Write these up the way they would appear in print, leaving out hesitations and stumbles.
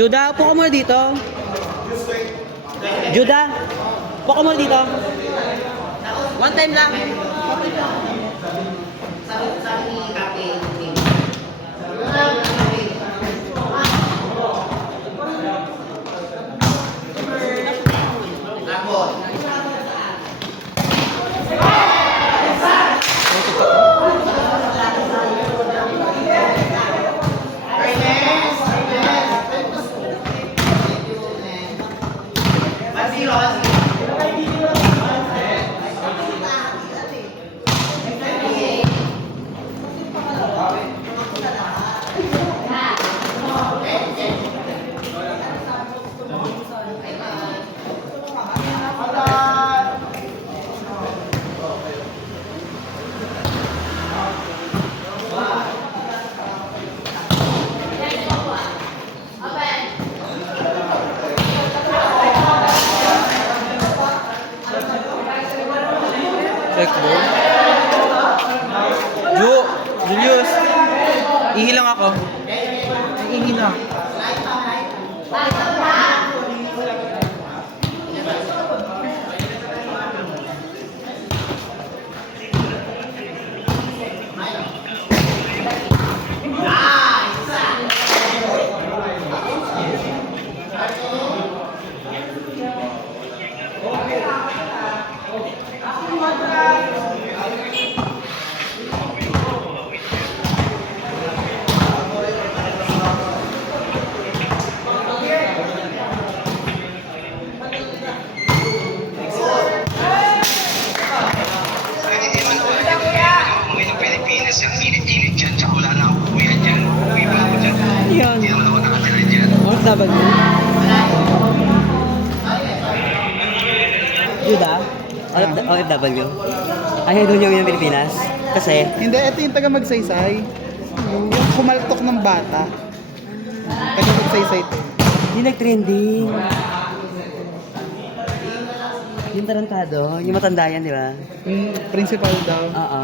Judah, upo ka muna dito. Judah, upo ka muna dito. One time lang. Checkboard. Julius. Ihi lang ako. Ihi na. Ang init-init dyan, tsaka wala na akong uwihan dyan. Uwi pa ako dyan. Yan. Hindi naman ako nakatira dyan. Ang sabi mo? Judah, OFW. Ayaw doon yung Pilipinas. Kasi, Hindi, ito yung taga magsaysay. Yung kumaltok ng bata. Taga magsaysay to. hindi nag-trending. Yung tarantado, yung matanda yan, di ba? Yung principal daw. Oo.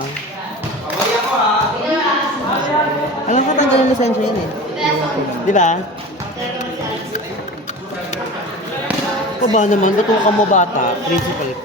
Alam ka tanggal ng lisensya yun eh. Di ba? O ba naman, ba't ka mo bata? Principal ko.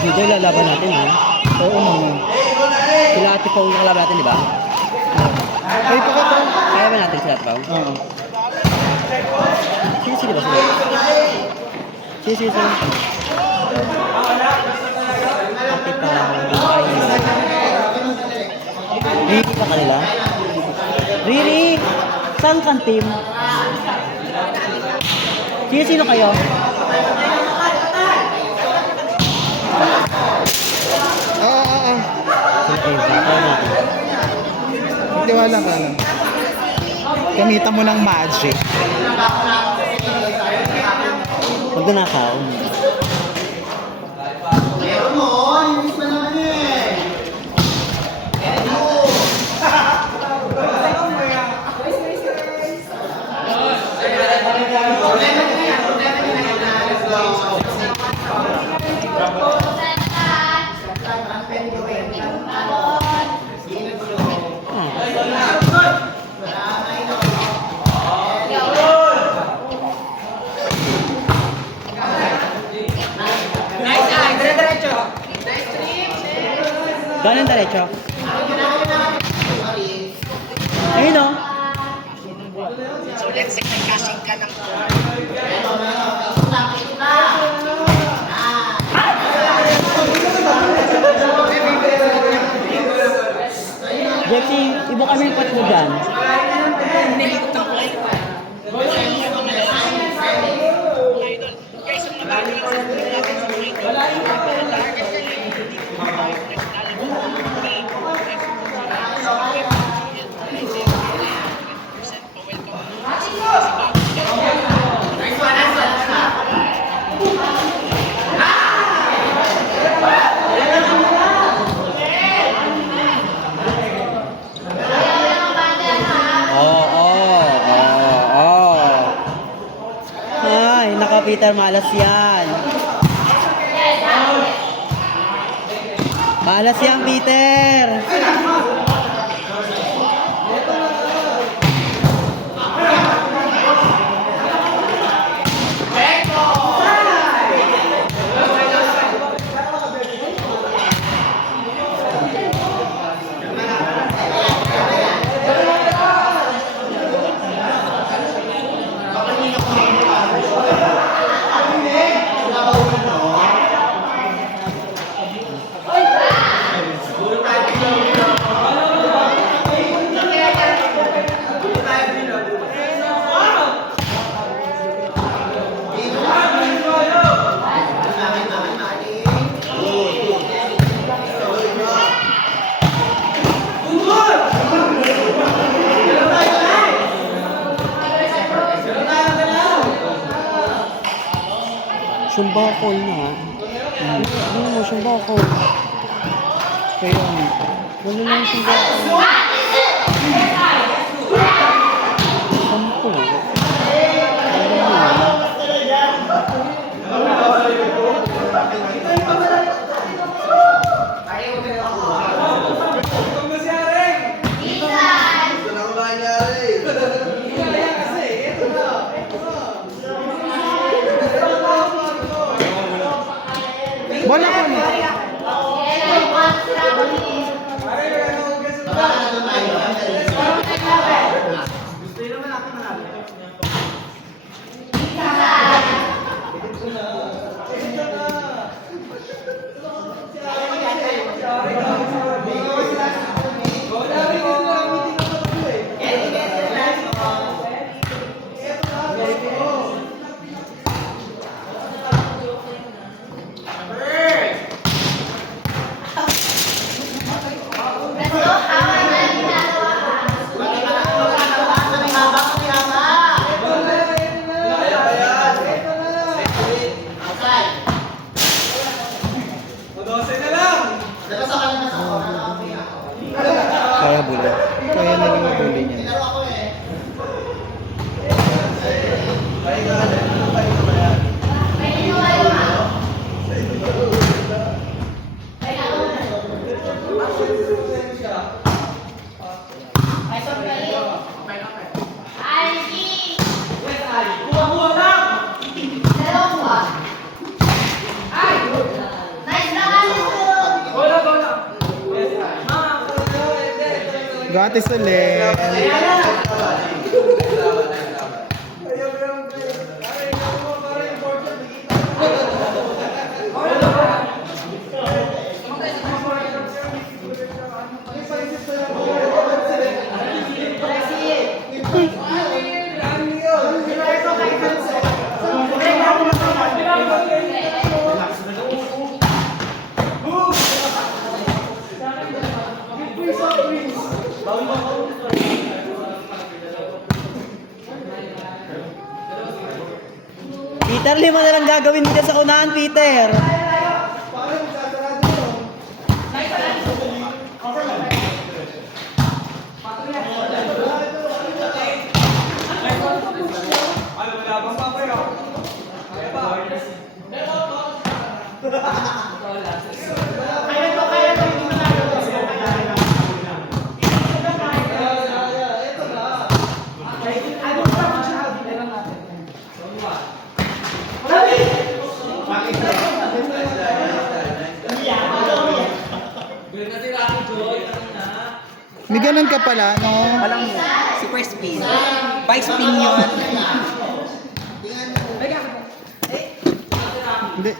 Hindi, lalaban natin ha. Oo naman. Sila Ate Pao yung nakalaban natin, di ba? Ay, pakita. Kaya ba natin sila Ate Pao? Oo. Sino ba sila? Sino? Ate Pao. Riri pa kanila? Riri! Saan kang team? Sino kayo? Okay, kaya natin. Tiwala ka lang. Gamitan mo ng magic. Huwag na nakaw. Ganun diretso. Ayun o. So let's say nagkasing ka ng ibo kami yung pot mo dyan. Ay, naka Peter, malas yan. Malas yan, Peter. Sumbakol na. Ano mo, sumbakol. Kaya, wala lang sumbakol. Sampo. Bola ko na. Kaya bulo. Kaya na lang mabuli niya. Gratis ulit. Peter, 5 na lang gagawin nila sa unahan, Peter. May ganun ka pala, no? Alam mo, super spin. 5 spin yun. Hindi.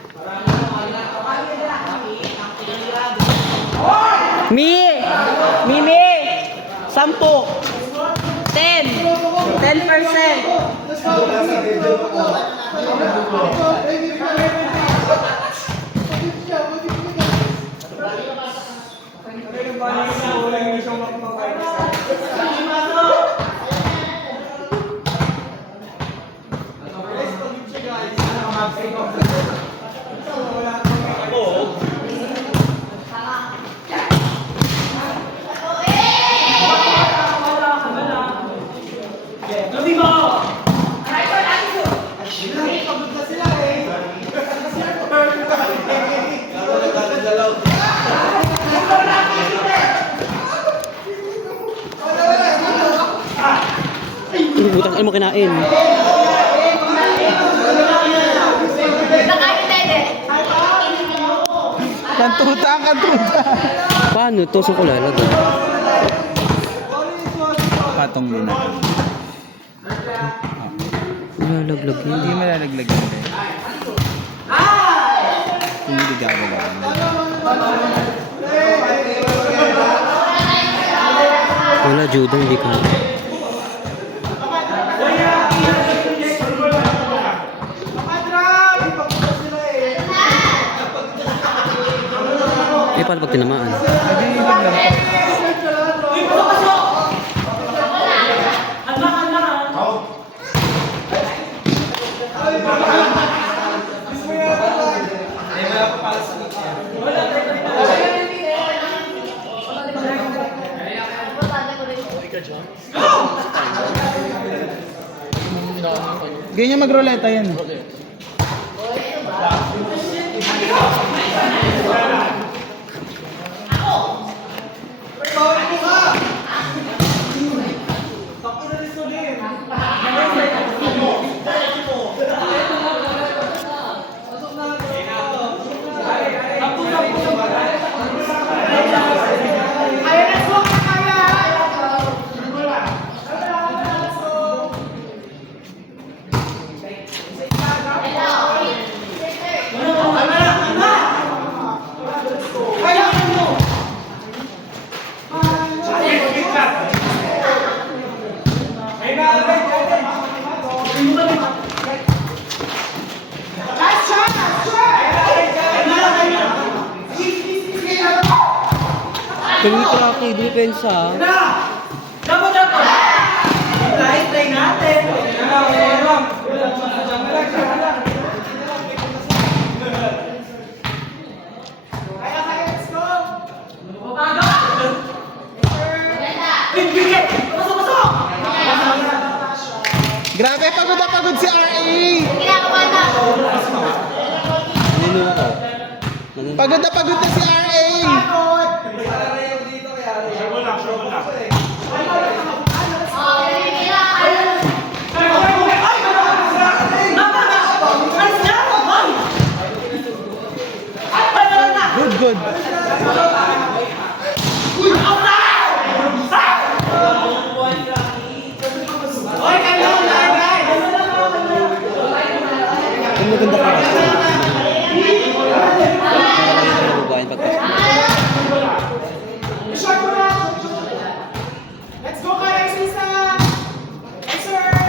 Mi! Mimi! 10. 10%. Butang ay mo kinain. Kantuta, kantuta. Paano to sa kulalagay? Patong muna. Lalaglag yun. Hindi malalaglag yun. Kung hindi gagawin. Wala, judo, hindi ka. Eh, paano pag tinamaan? Sabi, ilag lang. Ganyan magroleta yan. Kami traki, depensa. Try natin. Grabe, pagod na pagod si RA! Nino ako. Pagod na pagod na si RA! Good, good. Kung maganda ka kasi. Babae pagpasok. Let's go, Kaya Sisa! Yes, sir!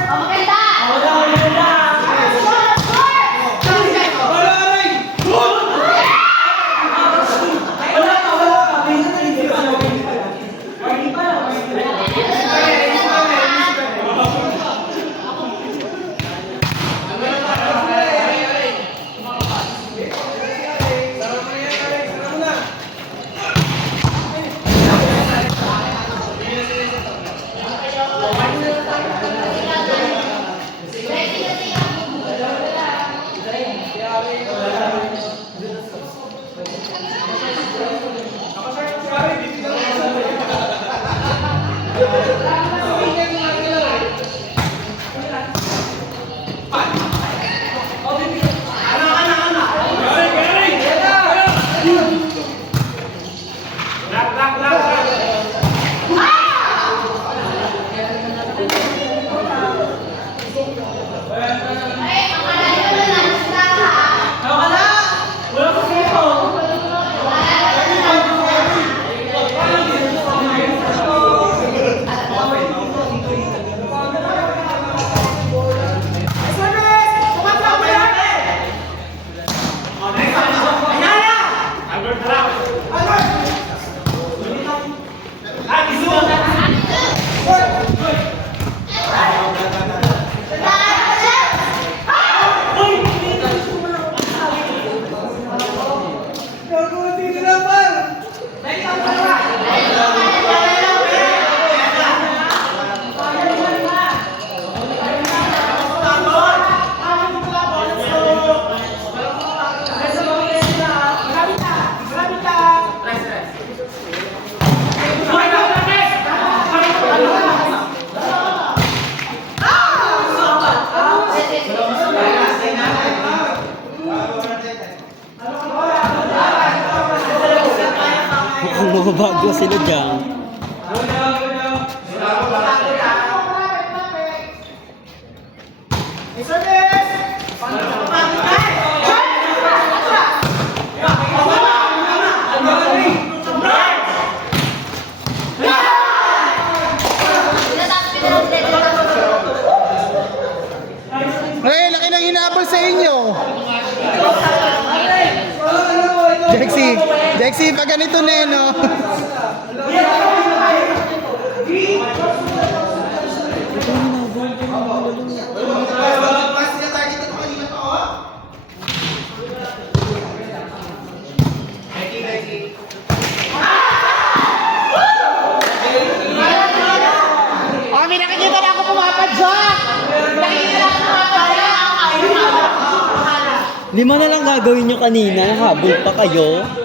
mo sila dyan. Ay, laki ng hinabol sa inyo. Jexy, pag ganito na eh, no? Oh, may nakikita na ako pumapadyak! Nakikita na ako pumapadyak! Lima na lang gagawin nyo kanina, habol pa kayo.